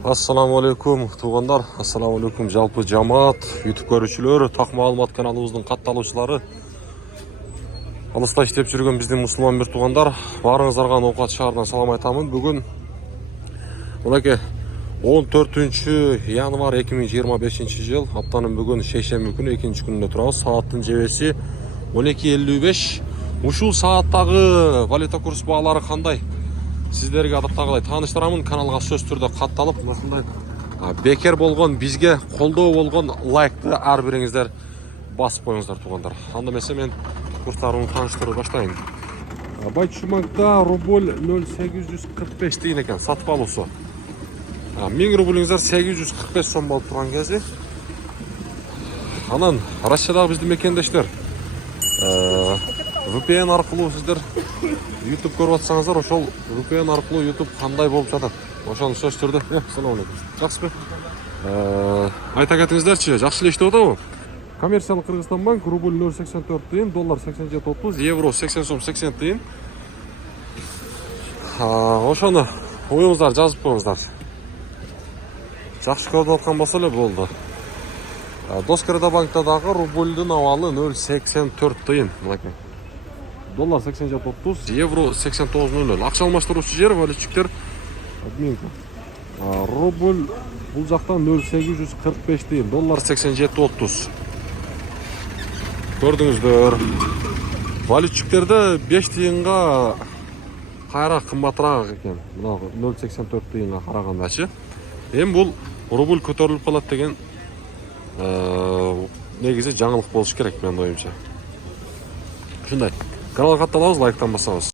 Assalamu alaikum туғандар, ассаламу алейкум жалпы жамаат, YouTube көрүүчүлөр, так маалымат каналыбыздын катталуучулары. Алыста иштеп жүргөн биздин мусулман бир туғандар, баарыңыздарга Ноокат шаарынан салам айтамын. Бүгүн мынакей 14 январь 2025 жыл, аптанын бүгүн шейшемби күнү, экинчи күнүндө турабыз. Сааттын жебеси 12:55. Ушул сааттагы валюта курс баалары кандай? Сіздерге адаттағылай тааныштырамын. Каналға сөз түрдө катталып, мындай бекер болгон, бизге колдоо болгон лайкты ар бириңиздер басып коюңуздар туғандар. Анда эмесе мен курстарымды тааныштырып баштайын. Байтуш банкта рубль 0,845 деген экен сатып алуусу. 1000 рублиңиздер 845 сом болуп турган кези. Анан Россиядагы биздин мекендештер VPN аркылуу сиздер YouTube көрүп атсаңыздар, ошол VPN аркылуу YouTube кандай болуп жатат? Ошону сөз түрдө. Салам алейкум. Жакшыбы? Айта кетиңиздерчи, жакшы эле иштеп атабы? Коммерциялык Кыргызстан банк рубль 0,84 тыйын, доллар 87.30, евро 80 сом 80 тыйын. Ошону оюңуздар жазып коюңуздар. Жакшы көрүп аткан болсо эле болду. Доскерда банкта дагы рубльдун абалы 0,84 тыйын. Мынакей. Доллар 87.30, евро 89.00. Акча алмаштыруучу жер валютчиктер админка. Рубль бул жактан 0,845 тыйын, доллар 87.30. Көрдүңүздөр. Валютчиктерде 5 тыйынга кайра кымбатыраак экен. Мына 0,84 тыйынга карагандачы. Эми бул рубль көтөрүлүп калат деген негизи жаңылык болуш керек менин оюмча. Ушундай. Каналга катталабыз, лайктан басабыз.